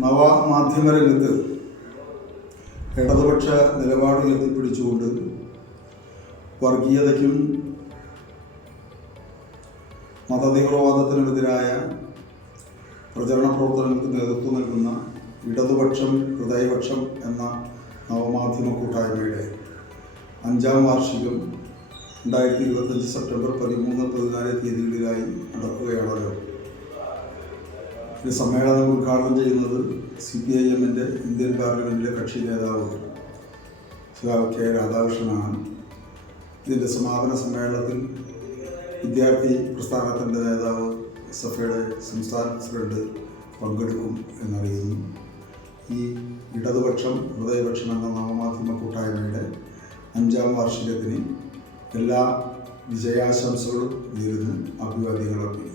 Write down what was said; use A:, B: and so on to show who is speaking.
A: നവമാധ്യമരംഗത്ത് ഇടതുപക്ഷ നിലപാട് ഉയർത്തിപ്പിടിച്ചുകൊണ്ട് വർഗീയതയ്ക്കും മതതീവ്രവാദത്തിനുമെതിരായ പ്രചരണ പ്രവർത്തനങ്ങൾക്ക് നേതൃത്വം നൽകുന്ന ഇടതുപക്ഷം ഹൃദയപക്ഷം എന്ന നവമാധ്യമ കൂട്ടായ്മയുടെ അഞ്ചാം വാർഷികം രണ്ടായിരത്തി ഇരുപത്തഞ്ച് സെപ്റ്റംബർ പതിമൂന്ന് പതിനാല് തീയതികളിലായി നടക്കുകയാണല്ലോ. ഈ സമ്മേളനം ഉദ്ഘാടനം ചെയ്യുന്നത് സി പി ഐ എമ്മിന്റെ ഇന്ത്യൻ പാർലമെന്റിലെ കക്ഷി നേതാവ് കെ രാധാകൃഷ്ണനാണ്. ഇതിന്റെ സമാപന സമ്മേളനത്തിൽ വിദ്യാർത്ഥി പ്രസ്ഥാനത്തിന്റെ നേതാവ് സഫയുടെ സംസ്ഥാന പ്രസിഡന്റ് പങ്കെടുക്കും എന്നറിയുന്നു. ഈ ഇടതുപക്ഷം ഹൃദയപക്ഷം എന്ന നവമാധ്യമ കൂട്ടായ്മയുടെ അഞ്ചാം വാർഷികത്തിന് എല്ലാ വിജയാശംസകളും നേരുന്നു. അഭിവാദ്യങ്ങളൊക്കെ